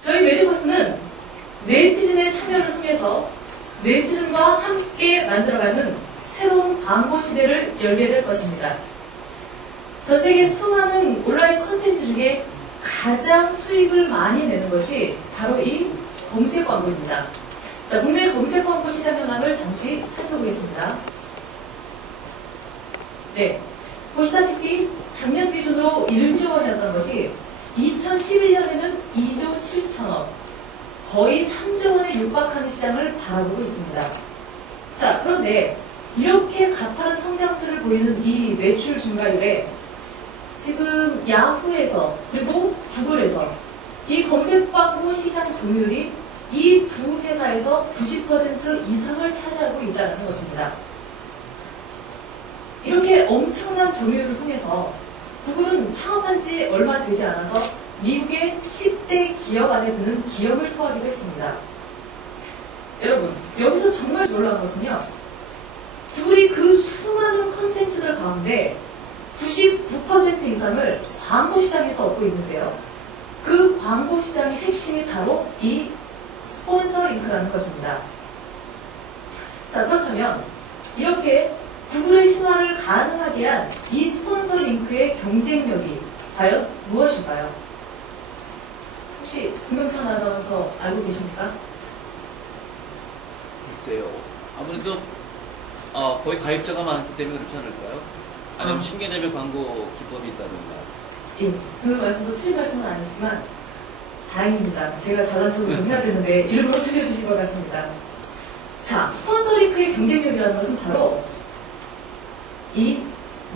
저희 매직버스는 네티즌의 참여를 통해서 네티즌과 함께 만들어가는 새로운 광고 시대를 열게 될 것입니다. 전 세계 수많은 온라인 콘텐츠 중에 가장 수익을 많이 내는 것이 바로 이 검색 광고입니다. 자, 국내 검색 광고 시장 현황을 잠시 살펴보겠습니다. 네, 보시다시피 작년 기준으로 1조 원이었던 것이 2011년에는 2조 7천억, 거의 3조 원에 육박하는 시장을 바라보고 있습니다. 자, 그런데 이렇게 가파른 성장세를 보이는 이 매출 증가율에 지금 야후에서 그리고 구글에서 이 검색 광고 시장 점유율이 이 두 회사에서 90% 이상을 차지하고 있다는 것입니다. 이렇게 엄청난 점유율을 통해서 구글은 창업한 지 얼마 되지 않아서 미국의 10대 기업 안에 드는 기업을 토하기도 했습니다. 여러분, 여기서 정말 놀라운 것은요, 구글이 그 수많은 컨텐츠들 가운데 99% 이상을 광고 시장에서 얻고 있는데요. 그 광고 시장의 핵심이 바로 이 스폰서 링크라는 것입니다. 자, 그렇다면 이렇게 구글의 신화를 가능하게 한 이 스폰서 링크의 경쟁력이 과연 무엇일까요? 혹시 김병찬 아나운서 알고 계십니까? 글쎄요. 아무래도 거의 가입자가 많기 때문에 그렇지 않을까요? 아니면 신개념의 광고 기법이 있다든가. 예, 그 말씀도 틀린 말씀은 아니지만 다행입니다. 제가 잘난 척을 좀 해야 되는데 일부러 틀려주신 것 같습니다. 자, 스폰서 링크의 경쟁력이라는 것은 바로 이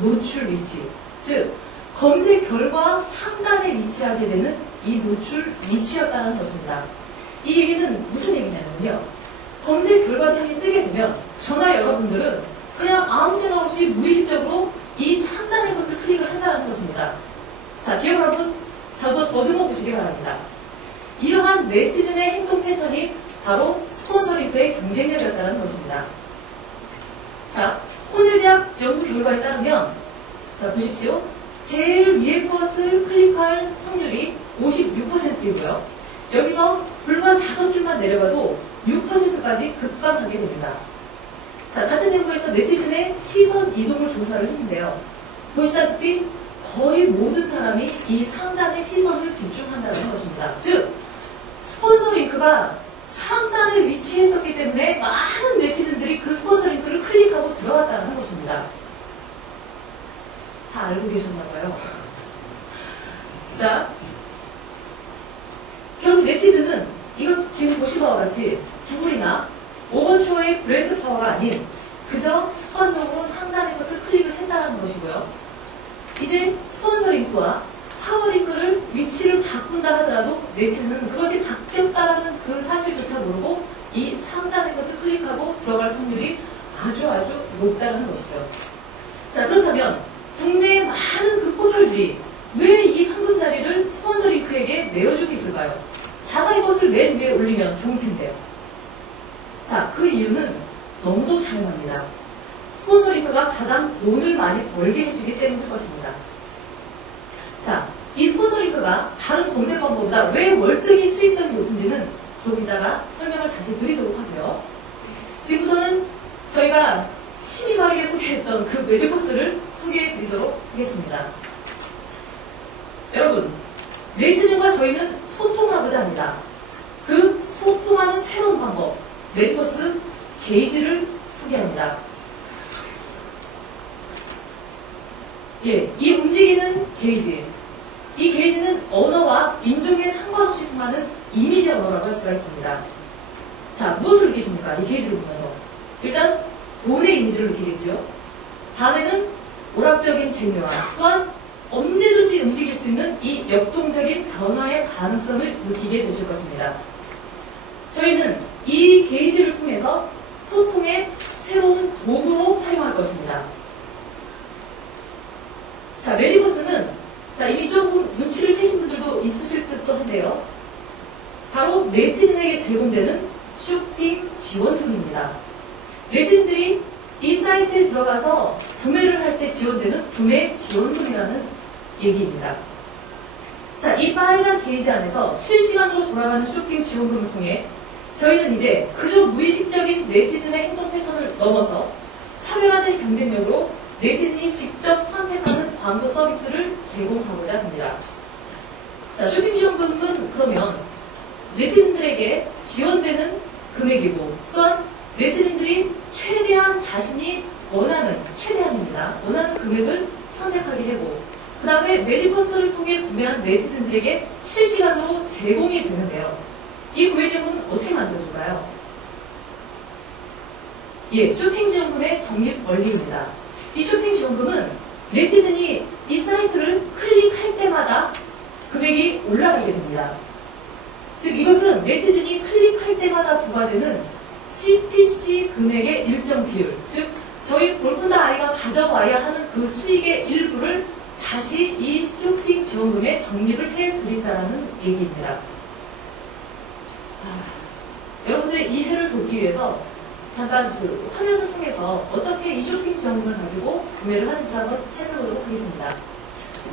노출 위치, 즉 검색 결과 상단에 위치하게 되는 이 노출 위치였다는 것입니다. 이 얘기는 무슨 얘기냐면요, 검색 결과창이 뜨게 되면 저나 여러분들은 그냥 아무 생각 없이 무의식적으로 이 상단의 것을 클릭을 한다는 것입니다. 자, 기억을 한번 더듬어 보시기 바랍니다. 이러한 네티즌의 행동 패턴이 바로 스폰서 링크의 경쟁력이었다는 것입니다. 자, 코넬 대학 연구 결과에 따르면, 자, 보십시오. 제일 위에 것을 클릭할 확률이 56%이고요. 여기서 불과 5줄만 내려가도 6%까지 급감하게 됩니다. 자, 같은 연구에서 네티즌의 시선 이동을 조사를 했는데요. 보시다시피 거의 모든 사람이 이 상단에 시선을 집중한다는 것입니다. 즉, 스폰서 링크가 상단에 위치했었기 때문에 많은 네티즌들이 그 스폰서 링크를 클릭하고 들어갔다는 것입니다. 다 알고 계셨나봐요. 자, 결국 네티즌은 이것 지금 보신 바와 같이 구글이나 오버추어의 브랜드 파워가 아닌 그저 습관적으로 상단의 것을 클릭을 했다는 것이고요. 이제 스폰서 링크와 파워 링크를 위치를 바꾼다 하더라도 네티즌은 그것이 바뀌었다라는 그 사실조차 모르고 이 상단의 것을 클릭하고 들어갈 확률이 아주 높다는 것이죠. 자, 그렇다면 국내의 많은 그 포털들이 왜 이 황금자리를 스폰서 링크에게 내어주고 있을까요? 자사의 것을 맨 위에 올리면 좋을 텐데요. 자, 그 이유는 너무도 다양합니다. 스폰서 링크가 가장 돈을 많이 벌게 해주기 때문일 것입니다. 자, 이 스폰서 링크가 다른 검색 방법보다 왜 월등히 수익성이 높은지는 조금 이따가 설명을 다시 드리도록 하고요. 지금부터는 저희가 침이 바르게 소개했던 그 매직버스를 소개해 드리도록 하겠습니다. 여러분, 네티즌과 저희는 소통하고자 합니다. 그 소통하는 새로운 방법, 매직버스 게이지를 소개합니다. 예, 이 움직이는 게이지. 이 게이지는 언어와 인종에 상관없이 통하는 이미지 언어라고 할 수가 있습니다. 자, 무엇을 느끼십니까? 이 게이지를 보면서. 일단, 돈의 이미지를 느끼겠죠. 다음에는 오락적인 재미와 또한 언제든지 움직일 수 있는 이 역동적인 변화의 가능성을 느끼게 되실 것입니다. 저희는 이 게이지를 통해서 소통의 새로운 도구로 활용할 것입니다. 자, 매직버스는 이미 조금 눈치를 채신 분들도 있으실 듯도 한데요. 바로 네티즌에게 제공되는 쇼핑 지원송입니다. 네티즌들이 이 사이트에 들어가서 구매를 할 때 지원되는 구매 지원금이라는 얘기입니다. 자, 이 빨간 게이지 안에서 실시간으로 돌아가는 쇼핑 지원금을 통해 저희는 이제 그저 무의식적인 네티즌의 행동 패턴을 넘어서 차별화된 경쟁력으로 네티즌이 직접 선택하는 광고 서비스를 제공하고자 합니다. 자, 쇼핑 지원금은 그러면 네티즌들에게 지원되는 금액이고 또한 네티즌들이 최대한 자신이 원하는, 최대한입니다. 원하는 금액을 선택하게 되고 그 다음에 매직버스를 통해 구매한 네티즌들에게 실시간으로 제공이 되는데요. 이 구매 지원금은 어떻게 만들어줄까요? 예, 쇼핑 지원금의 적립 원리입니다. 이 쇼핑 지원금은 네티즌이 이 사이트를 클릭할 때마다 금액이 올라가게 됩니다. 즉 이것은 네티즌이 클릭할 때마다 부과되는 CPC 금액의 일정 비율, 즉 저희 골프나 아이가 가져와야 하는 그 수익의 일부를 다시 이 쇼핑 지원금에 적립을 해드린다는 얘기입니다. 여러분들의 이해를 돕기 위해서 잠깐 그 화면을 통해서 어떻게 이 쇼핑 지원금을 가지고 구매를 하는지를 한번 살펴보도록 하겠습니다.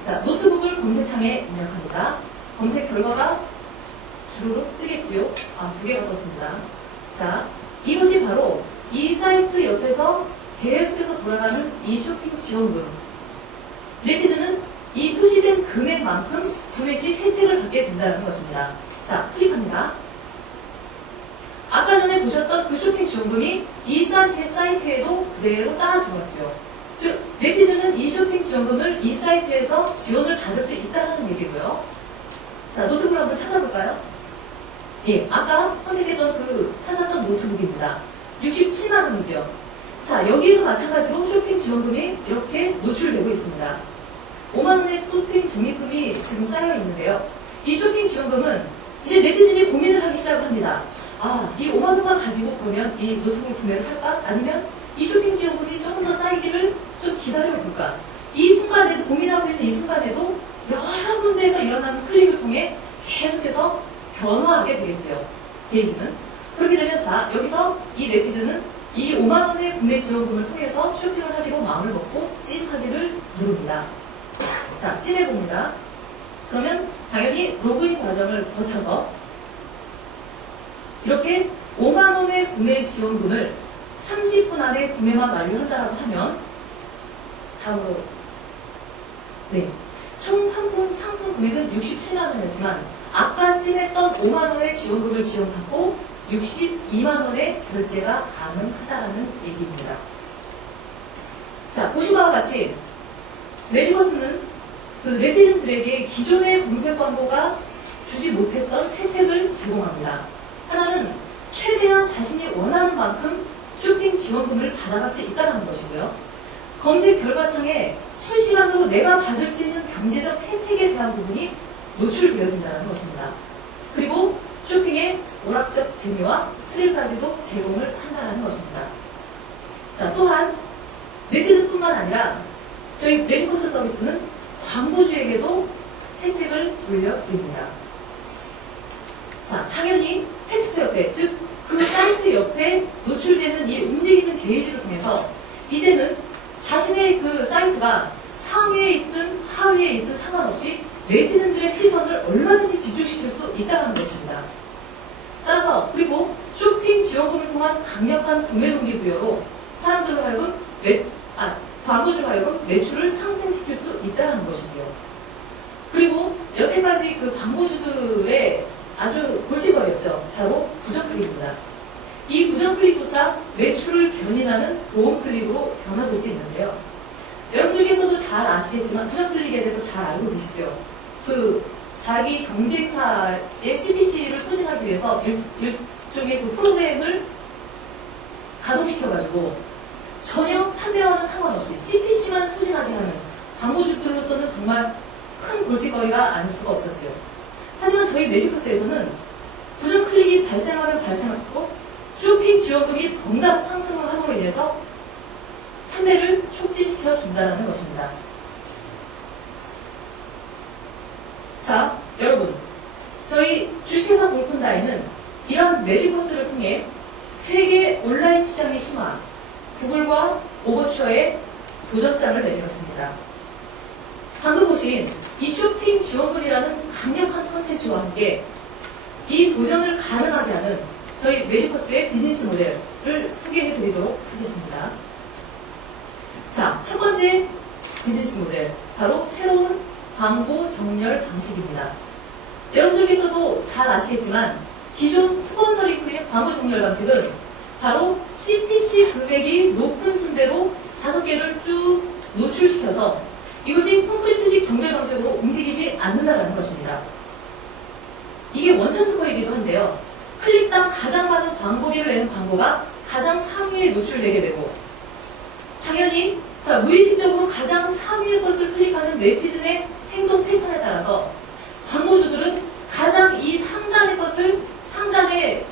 자, 노트북을 검색창에 입력합니다. 검색 결과가 주르륵 뜨겠지요? 두 개가 떴습니다. 자, 이것이 바로 이 사이트 옆에서 계속해서 돌아가는 이 쇼핑 지원금. 네티즌은 이 표시된 금액만큼 구매 시 혜택을 받게 된다는 것입니다. 자, 클릭합니다. 아까 전에 보셨던 그 쇼핑 지원금이 이 사이트에도 그대로 따라 들어왔죠. 즉, 네티즌은 이 쇼핑 지원금을 이 사이트에서 지원을 받을 수 있다는 얘기고요. 자, 노트북을 한번 찾아볼까요? 예, 아까 선택했던 찾았던 노트북입니다. 67만 원이죠. 자, 여기에도 마찬가지로 쇼핑 지원금이 이렇게 노출되고 있습니다. 5만 원의 쇼핑 적립금이 지금 쌓여 있는데요. 이 쇼핑 지원금은 이제 네티즌이 고민을 하기 시작합니다. 이 5만 원만 가지고 그러면 이 노트북을 구매를 할까? 아니면 이 쇼핑 지원금이 조금 더 쌓이기를 좀 기다려볼까? 이 순간에도, 고민하고 있는 이 순간에도 여러 군데에서 일어나는 클릭을 통해 계속해서 변화하게 되겠지요. 게이지는. 그렇게 되면 자, 여기서 이 네티즌은 이 5만 원의 구매 지원금을 통해서 쇼핑을 하기로 마음을 먹고 찜하기를 누릅니다. 자, 찜해봅니다. 그러면 당연히 로그인 과정을 거쳐서 이렇게 5만 원의 구매 지원금을 30분 안에 구매만 완료한다라고 하면 다음으로 총 상품 금액은 67만 원이었지만 아까 찜했던 5만 원의 지원금을 지원받고 62만 원의 결제가 가능하다는 얘기입니다. 자, 보신 바와 같이 매직버스는 그 네티즌들에게 기존의 검색 광고가 주지 못했던 혜택을 제공합니다. 하나는 최대한 자신이 원하는 만큼 쇼핑 지원금을 받아갈 수 있다는 것이고요. 검색 결과창에 실시간으로 내가 받을 수 있는 경제적 혜택에 대한 부분이 노출되어진다는 것입니다. 그리고 쇼핑의 오락적 재미와 스릴까지도 제공을 한다는 것입니다. 자, 또한 네티즌뿐만 아니라 저희 매직버스 서비스는 광고주에게도 혜택을 물려드립니다. 자, 당연히 텍스트 옆에, 즉 그 사이트 옆에 노출되는 이 움직이는 게이지를 통해서 이제는 자신의 그 사이트가 상위에 있든 하위에 있든 상관없이 네티즌들의 시선을 얼마든지 집중시킬 수 있다는 것입니다. 따라서 그리고 쇼핑 지원금을 통한 강력한 구매 동기 부여로 사람들로 하여금 광고주로 하여금 매출을 상승시킬 수 있다는 것이지요. 그리고 여태까지 그 광고주들의 아주 골칫거리였죠. 바로 부정 클릭입니다. 이 부정 클릭조차 매출을 견인하는 보험 클릭으로 변화될 수 있는데요. 여러분들께서도 잘 아시겠지만 부정 클릭에 대해서 잘 알고 계시죠. 그 자기 경쟁사의 CPC를 소진하기 위해서 일종의 그 프로그램을 가동시켜가지고 전혀 판매와는 상관없이 CPC만 소진하게 하는 광고주들로서는 정말 큰 골칫거리가 아닐 수가 없었지요. 하지만 저희 매직버스에서는 부정 클릭이 발생하면 발생할수록 쇼핑 지원금이 덩달아 상승을 함으로 인해서 판매를 촉진시켜 준다는 것입니다. 자, 여러분, 저희 주식회사 골픈다이는 이런 매직버스를 통해 세계 온라인 시장의 신화, 구글과 오버추어의 도전장을 내밀었습니다. 방금 보신 이 쇼핑 지원금이라는 강력한 컨텐츠와 함께 이 도전을 가능하게 하는 저희 매직버스의 비즈니스 모델을 소개해 드리도록 하겠습니다. 자, 첫 번째 비즈니스 모델, 바로 새로운 광고 정렬 방식입니다. 여러분들께서도 잘 아시겠지만 기존 스폰서링크의 광고 정렬 방식은 바로 CPC 금액이 높은 순대로 5개를 쭉 노출시켜서 이것이 콘크리트식 정렬 방식으로 움직이지 않는다는 것입니다. 이게 원천 특허이기도 한데요. 클릭당 가장 많은 광고비를 내는 광고가 가장 상위에 노출되게 되고, 당연히 무의식적으로 가장 상위의 것을 클릭하는 네티즌의 행동 패턴에 따라서 광고주들은 가장 이 상단의 것을 상단에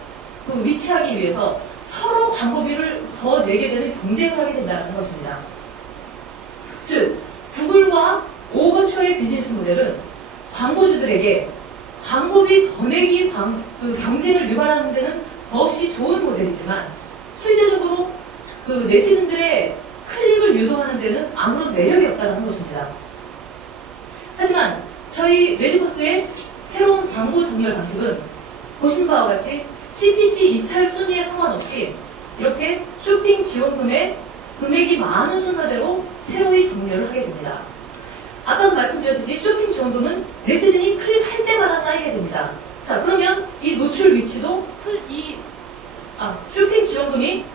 위치하기 위해서 서로 광고비를 더 내게 되는 경쟁을 하게 된다는 것입니다. 즉, 구글과 오버추어의 비즈니스 모델은 광고주들에게 광고비 더 내기 경쟁을 유발하는 데는 더없이 좋은 모델이지만 실제적으로 네티즌들의 클릭을 유도하는 데는 아무런 매력이 없다는 것입니다. 하지만 저희 매직버스의 새로운 광고 정렬 방식은 보신 바와 같이 CPC 입찰 순위에 상관없이 이렇게 쇼핑 지원금의 금액이 많은 순서대로 새로이 정렬을 하게 됩니다. 아까도 말씀드렸듯이 쇼핑 지원금은 네티즌이 클릭할 때마다 쌓이게 됩니다. 자, 그러면 이 노출 위치도 쇼핑 지원금이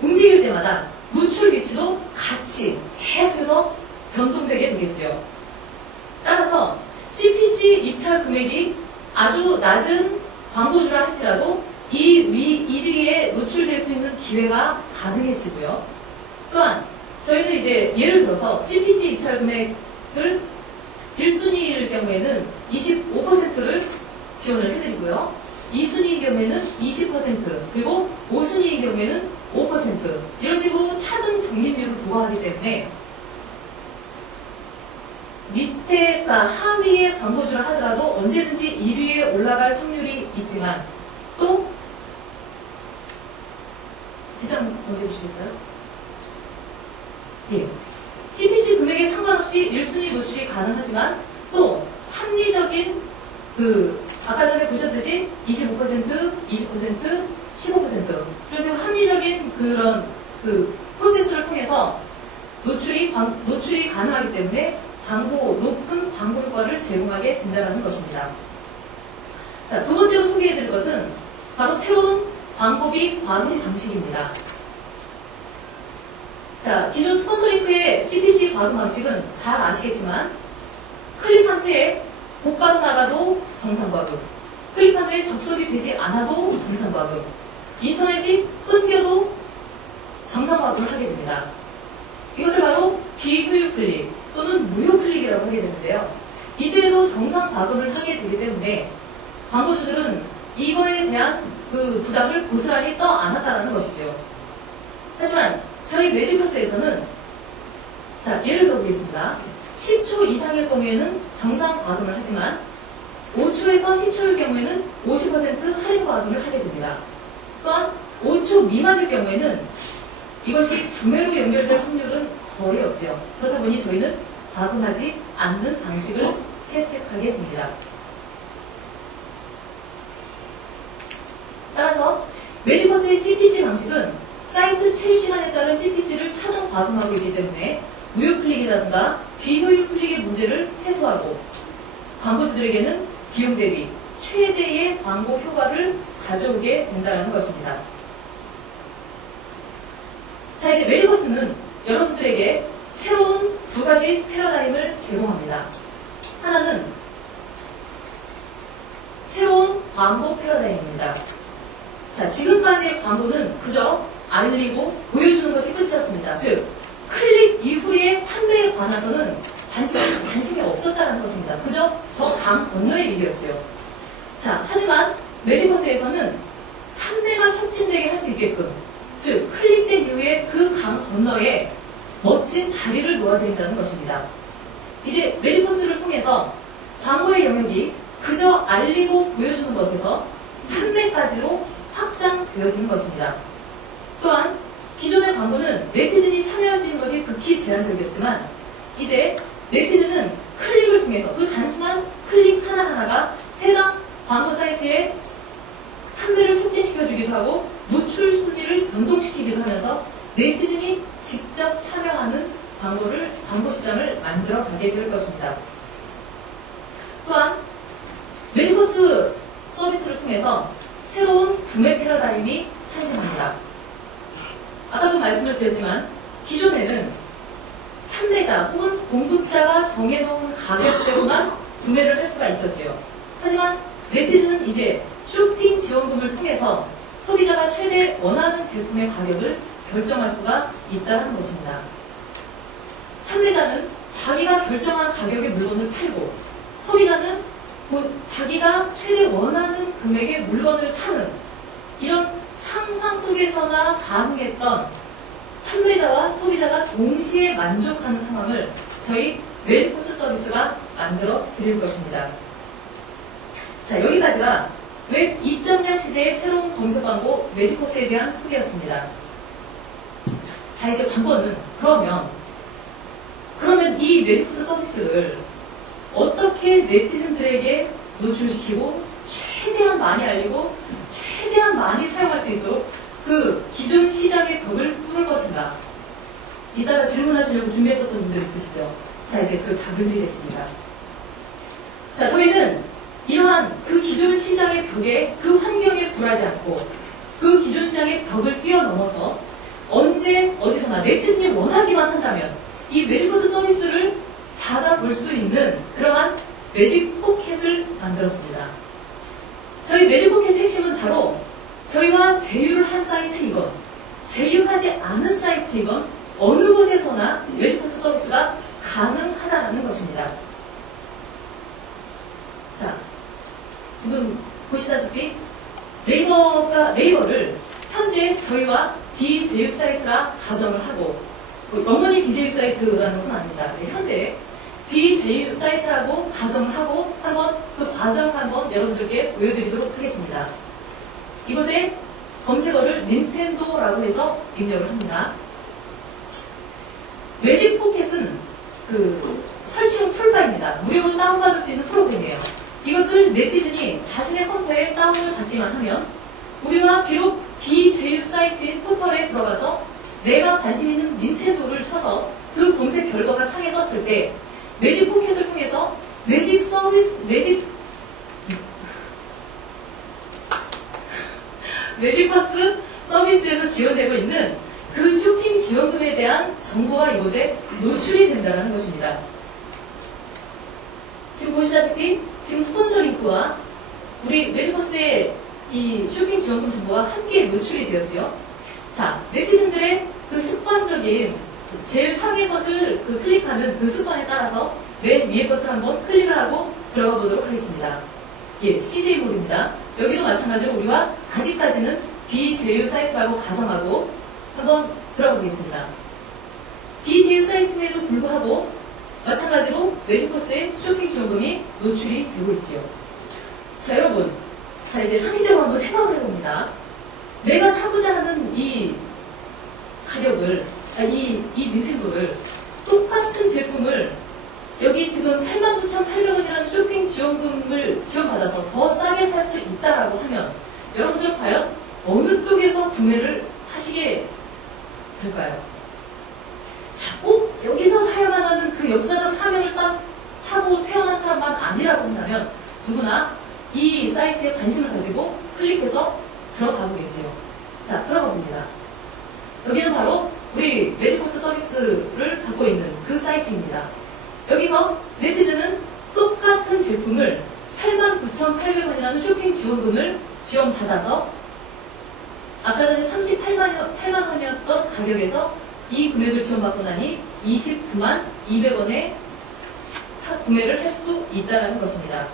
움직일 때마다 노출 위치도 같이 계속해서 변동되게 되겠지요. 따라서 CPC 입찰 금액이 아주 낮은 광고주라 할지라도 이 1위에 노출될 수 있는 기회가 가능해지고요. 또한 저희는 이제 예를 들어서 CPC 입찰 금액을 1순위일 경우에는 25%를 지원을 해드리고요. 2순위의 경우에는 20%, 그리고 5순위의 경우에는 5%, 이런 식으로 차등 적립률을 부과하기 때문에 밑에, 하위의 광고주를 하더라도 언제든지 1위에 올라갈 확률이 있지만, 또 뒷장 넘겨주시겠어요? 예. CPC 금액에 상관없이 1순위 노출이 가능하지만 또 합리적인 아까 전에 보셨듯이 25%, 20%, 15% 이런 식으로 합리적인 그런 프로세스를 통해서 노출이 가능하기 때문에 높은 광고 효과를 제공하게 된다는 것입니다. 자, 두 번째로 소개해드릴 것은 바로 새로운 광고비 과금 방식입니다. 자, 기존 스폰서링크의 CPC 과금 방식은 잘 아시겠지만 클릭한 후에 곧바로 나가도 정상과금, 클릭한 후에 접속이 되지 않아도 정상과금, 인터넷이 끊겨도 정상과금을 하게 됩니다. 이것을 바로 비효율 클릭 또는 무효 클릭이라고 하게 되는데요. 이때에도 정상과금을 하게 되기 때문에 광고주들은 이거에 대한 부담을 고스란히 떠안았다는 것이죠. 하지만 저희 매직버스에서는 예를 들어보겠습니다. 10초 이상일 경우에는 정상 과금을 하지만 5초에서 10초일 경우에는 50% 할인 과금을 하게 됩니다. 또한 5초 미만일 경우에는 이것이 구매로 연결될 확률은 거의 없지요. 그렇다 보니 저희는 과금하지 않는 방식을 채택하게 됩니다. 따라서 매직버스의 CPC 방식은 사이트 체류 시간에 따른 CPC를 차등 과금하고 있기 때문에 무효 클릭이라든가 비효율 클릭의 문제를 해소하고 광고주들에게는 비용 대비 최대의 광고 효과를 가져오게 된다는 것입니다. 자, 이제 매직버스는 여러분들에게 새로운 두 가지 패러다임을 제공합니다. 하나는 새로운 광고 패러다임입니다. 자, 지금까지의 광고는 그저 알리고 보여주는 것이 끝이었습니다. 즉, 클릭 이후의 판매에 관해서는 관심이 없었다는 것입니다. 그저 저 강 건너의 일이었죠. 자, 하지만 매직버스에서는 판매가 촉진되게 할 수 있게끔, 즉 클릭된 이후에 그 강 건너에 멋진 다리를 놓아드린다는 것입니다. 이제 매직버스를 통해서 광고의 영역이 그저 알리고 보여주는 것에서 판매까지로 확장되어지는 것입니다. 또한 기존의 광고는 네티즌이 참여할 수 있는 것이 극히 제한적이었지만 이제 네티즌은 클릭을 통해서 그 단순한 클릭 하나하나가 해당 광고 사이트에 판매를 촉진시켜주기도 하고 노출 순위를 변동시키기도 하면서 네티즌이 직접 참여하는 광고 시장을 만들어 가게 될 것입니다. 또한 매직버스 서비스를 통해서 새로운 구매 패러다임이 탄생합니다. 아까도 말씀을 드렸지만 기존에는 판매자 혹은 공급자가 정해놓은 가격대로만 구매를 할 수가 있었지요. 하지만 네티즌은 이제 쇼핑 지원금을 통해서 소비자가 최대 원하는 제품의 가격을 결정할 수가 있다는 것입니다. 판매자는 자기가 결정한 가격의 물건을 팔고 소비자는 자기가 최대 원하는 금액의 물건을 사는 이런 상상 속에서나 가능했던 판매자와 소비자가 동시에 만족하는 상황을 저희 매직버스 서비스가 만들어 드릴 것입니다. 자, 여기까지가 웹 2.0 시대의 새로운 검색 광고 매직버스에 대한 소개였습니다. 자, 이제 광고는 그러면 이 매직버스 서비스를 어떻게 네티즌들에게 노출시키고 최대한 많이 알리고 최대한 많이 사용할 수 있도록 그 기존 시장의 벽을 뚫을 것인가? 이따가 질문하시려고 준비하셨던 분들 있으시죠? 자, 이제 그 답을 드리겠습니다. 자, 저희는 이러한 그 기존 시장의 벽에 그 환경에 굴하지 않고 그 기존 시장의 벽을 뛰어넘어서 언제 어디서나 네티즌이 원하기만 한다면 이 매직버스 서비스를 받아볼 수 있는 그러한 매직포켓을 만들었습니다. 저희 매직포켓의 핵심은 바로 저희와 제휴를 한 사이트이건 제휴하지 않은 사이트이건 어느 곳에서나 매직버스 서비스가 가능하다는 것입니다. 자, 지금 보시다시피 네이버를 현재 저희와 비제휴 사이트라 가정을 하고 영원히 비제휴 사이트라는 것은 아닙니다. 현재 비제휴 사이트라고 가정을 하고 한번 그 과정을 한번 여러분들께 보여드리도록 하겠습니다. 이곳에 검색어를 닌텐도라고 해서 입력을 합니다. 매직포켓은 그 설치용 툴바입니다. 무료로 다운받을 수 있는 프로그램이에요. 이것을 네티즌이 자신의 컴퓨터에 다운을 받기만 하면 우리가 비록 비제휴 사이트의 포털에 들어가서 내가 관심 있는 닌텐도를 쳐서 그 검색 결과가 창에 떴을 때 매직포켓을 통해서 매직버스 서비스에서 지원되고 있는 그 쇼핑 지원금에 대한 정보가 이곳에 노출이 된다는 것입니다. 지금 보시다시피 지금 스폰서 링크와 우리 매직버스의 이 쇼핑 지원금 정보가 함께 노출이 되었지요. 자, 네티즌들의 그 습관적인 제일 상위 것을 클릭하는 그 습관에 따라서 맨 위에 것을 한번 클릭을 하고 들어가 보도록 하겠습니다. 예, CJ몰입니다. 여기도 마찬가지로 우리가 아직까지는 비제휴 사이트라고 가정하고 한번 들어가 보겠습니다. 비제휴 사이트임에도 불구하고 마찬가지로 매직버스의 쇼핑 지원금이 노출이 되고 있지요. 자, 여러분. 자, 이제 상식적으로 한번 생각을 해봅니다. 내가 사고자 하는 이 가격을, 이 닌텐도를 똑같은 제품을 여기 지금 89,800원이라는 쇼핑 지원금을 지원받아서 더 싸게 살 수 있다라고 하면 여러분들 과연 어느 쪽에서 구매를 하시게 될까요? 자, 꼭 여기서 사야만 하는 그 역사적 사명을 딱 타고 태어난 사람만 아니라고 한다면 누구나 이 사이트에 관심을 가지고 클릭해서 들어가 보겠지요. 자, 들어가 봅니다. 여기는 바로 우리 매직버스 서비스를 갖고 있는 그 사이트입니다. 여기서 네티즌은 똑같은 제품을 89,800원이라는 쇼핑 지원금을 지원받아서 아까 전에 38만 원이었던 가격에서 이 금액을 지원받고 나니 29만 200원에 구매를 할 수 있다는 것입니다.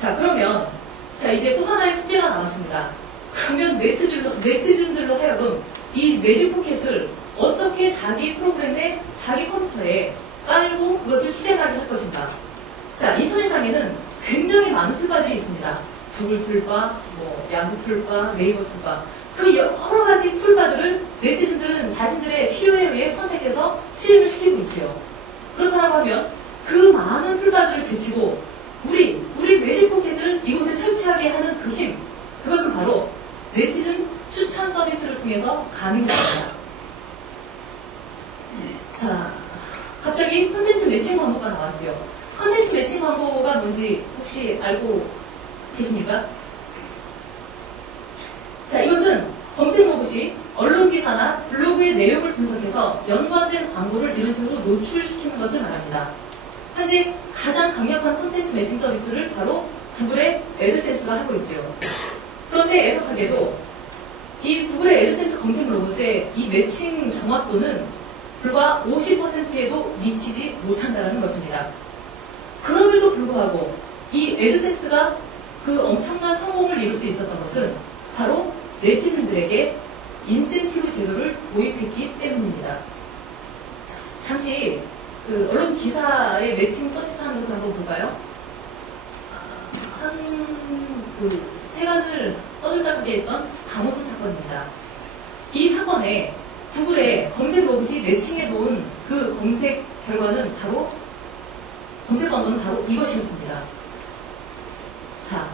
자, 그러면 자, 이제 또 하나의 숙제가 남았습니다. 그러면 네티즌들로 하여금 이 매직포켓을 어떻게 자기 프로그램에, 자기 컴퓨터에 깔고 그것을 실행하게 할 것인가. 자, 인터넷상에는 굉장히 많은 툴바들이 있습니다. 구글 툴바, 야후 툴바, 네이버 툴바. 그 여러 가지 툴바들을 네티즌들은 자신들의 필요에 의해 선택해서 제치고 우리 매직포켓을 이곳에 설치하게 하는 그 힘, 그것은 바로 네티즌 추천 서비스를 통해서 가능합니다. 자, 갑자기 콘텐츠 매칭 광고가 나왔지요. 콘텐츠 매칭 광고가 뭔지 혹시 알고 계십니까? 자, 이것은 검색 로봇이 언론 기사나 블로그의 내용을 분석해서 연관된 광고를 이런 식으로 노출시키는 것을 말합니다. 현재 가장 강력한 콘텐츠 매칭 서비스를 바로 구글의 애드센스가 하고 있지요. 그런데 애석하게도 이 구글의 애드센스 검색 로봇의 이 매칭 정확도는 불과 50%에도 미치지 못한다는 것입니다. 그럼에도 불구하고 이 애드센스가 그 엄청난 성공을 이룰 수 있었던 것은 바로 네티즌들에게 인센티브 제도를 도입했기 때문입니다. 잠시 그 언론 기사의 매칭 서비스 하는 것을 한번 볼까요? 그 세간을 떠들썩하게 했던 강호수 사건입니다. 이 사건에 구글의 검색 로봇이 매칭해 놓은 그 검색 결과는 바로 검색 광고는 바로 이것이었습니다. 자,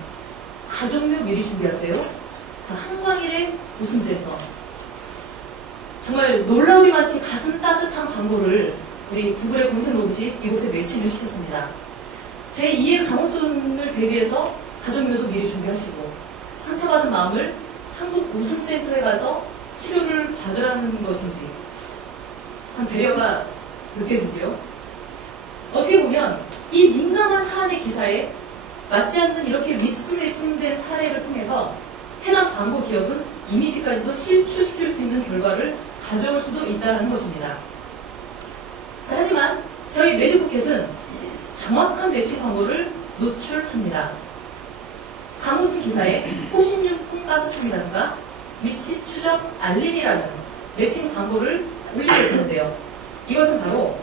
가족묘 미리 준비하세요. 자, 한광일의 웃음센터. 정말 놀라우리마치 가슴 따뜻한 광고를 우리 구글의 검색 로봇이 이곳에 매칭을 시켰습니다. 제2의 강호순을 대비해서 가족묘도 미리 준비하시고 상처받은 마음을 한국 웃음센터에 가서 치료를 받으라는 것인지 참 배려가 느껴지지요. 어떻게 보면 이 민감한 사안의 기사에 맞지 않는 이렇게 미스매칭된 사례를 통해서 해당 광고 기업은 이미지까지도 실추시킬 수 있는 결과를 가져올 수도 있다는 것입니다. 자, 하지만 저희 매직포켓은 정확한 매칭 광고를 노출합니다. 강호순 기사에 호신용품 가스통이라든가 위치 추적 알림이라는 매칭 광고를 올리게 되는데요. 이것은 바로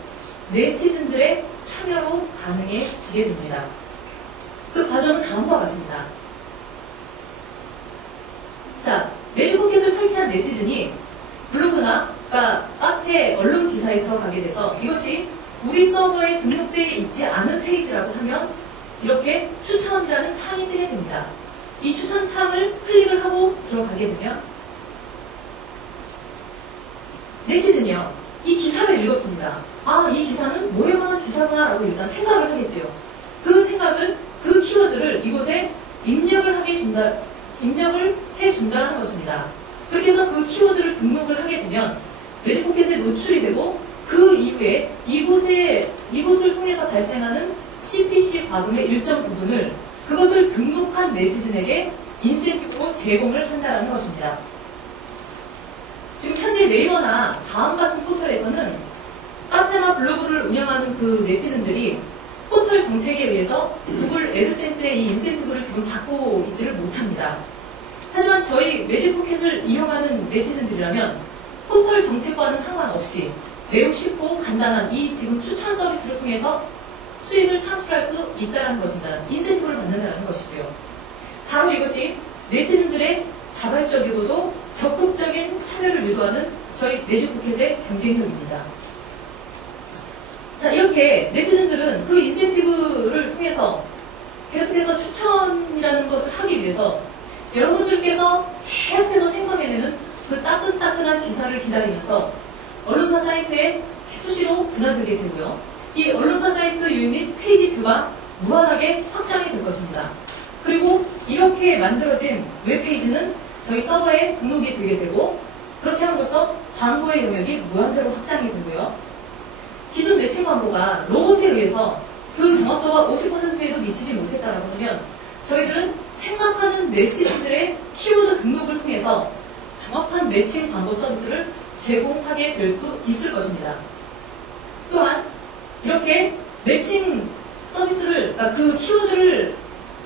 네티즌들의 참여로 가능해지게 됩니다. 그 과정은 다음과 같습니다. 자, 매직포켓을 설치한 네티즌이 블로그나 카페 언론 기사에 들어가게 돼서 이것이 우리 서버에 등록되어 있지 않은 페이지라고 하면 이렇게 추천이라는 창이 뜨게 됩니다. 이 추천 창을 클릭을 하고 들어가게 되면 네티즌이요, 이 기사를 읽었습니다. 아, 이 기사는 뭐에 관한 기사구나 라고 일단 생각을 하겠지요. 그 생각을, 그 키워드를 이곳에 입력을 해준다는 것입니다. 그렇게 해서 그 키워드를 등록을 하게 되면 매직포켓에 노출이 되고 그 이후에 이곳을 통해서 발생하는 CPC 과금의 일정 부분을 그것을 등록한 네티즌에게 인센티브로 제공을 한다는 것입니다. 지금 현재 네이버나 다음 같은 포털에서는 카페나 블로그를 운영하는 그 네티즌들이 포털 정책에 의해서 구글 애드센스의 이 인센티브를 지금 받고 있지를 못합니다. 하지만 저희 매직포켓을 이용하는 네티즌들이라면 포털 정책과는 상관없이 매우 쉽고 간단한 이 지금 추천 서비스를 통해서 수익을 창출할 수 있다는 것입니다. 인센티브를 받는다는 것이죠. 바로 이것이 네티즌들의 자발적이고도 적극적인 참여를 유도하는 저희 매직포켓의 경쟁력입니다. 자, 이렇게 네티즌들은 그 인센티브를 통해서 계속해서 추천이라는 것을 하기 위해서 여러분들께서 계속해서 생성해내는 그 따끈따끈한 기사를 기다리면서 언론사 사이트에 수시로 드나들게 되고요. 이 언론사 사이트 유입 및 페이지 뷰가 무한하게 확장이 될 것입니다. 그리고 이렇게 만들어진 웹페이지는 저희 서버에 등록이 되게 되고 그렇게 함으로써 광고의 영역이 무한대로 확장이 되고요. 기존 매칭 광고가 로봇에 의해서 그 정확도가 50%에도 미치지 못했다라고 하면 저희들은 생각하는 네티즌들의 키워드 등록을 통해서 정확한 매칭 광고 서비스를 제공하게 될 수 있을 것입니다. 또한 이렇게 매칭 서비스를, 그 키워드를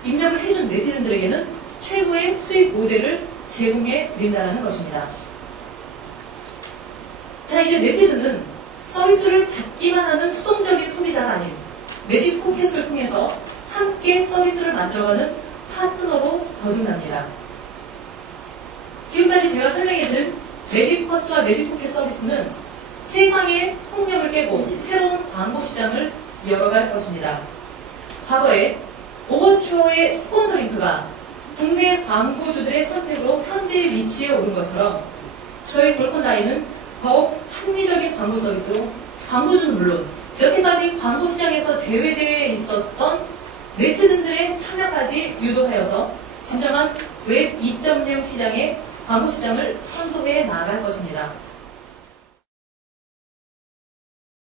입력을 해준 네티즌들에게는 최고의 수익 모델을 제공해 드린다는 것입니다. 자, 이제 네티즌은 서비스를 받기만 하는 수동적인 소비자가 아닌 매직포켓을 통해서 함께 서비스를 만들어가는 파트너로 거듭납니다. 지금까지 제가 설명해드린 매직버스와 매직포켓 서비스는 세상의 폭력을 깨고 새로운 광고 시장을 열어갈 것입니다. 과거에 오버추어의 스폰서 링크가 국내 광고주들의 선택으로 현재 위치에 오른 것처럼 저희 골컨다이는 더욱 합리적인 광고 서비스로 광고주는 물론 여태까지 광고 시장에서 제외되어 있었던 네티즌들의 참여까지 유도하여서 진정한 웹 2.0 시장의 광고 시장을 선도해 나갈 것입니다.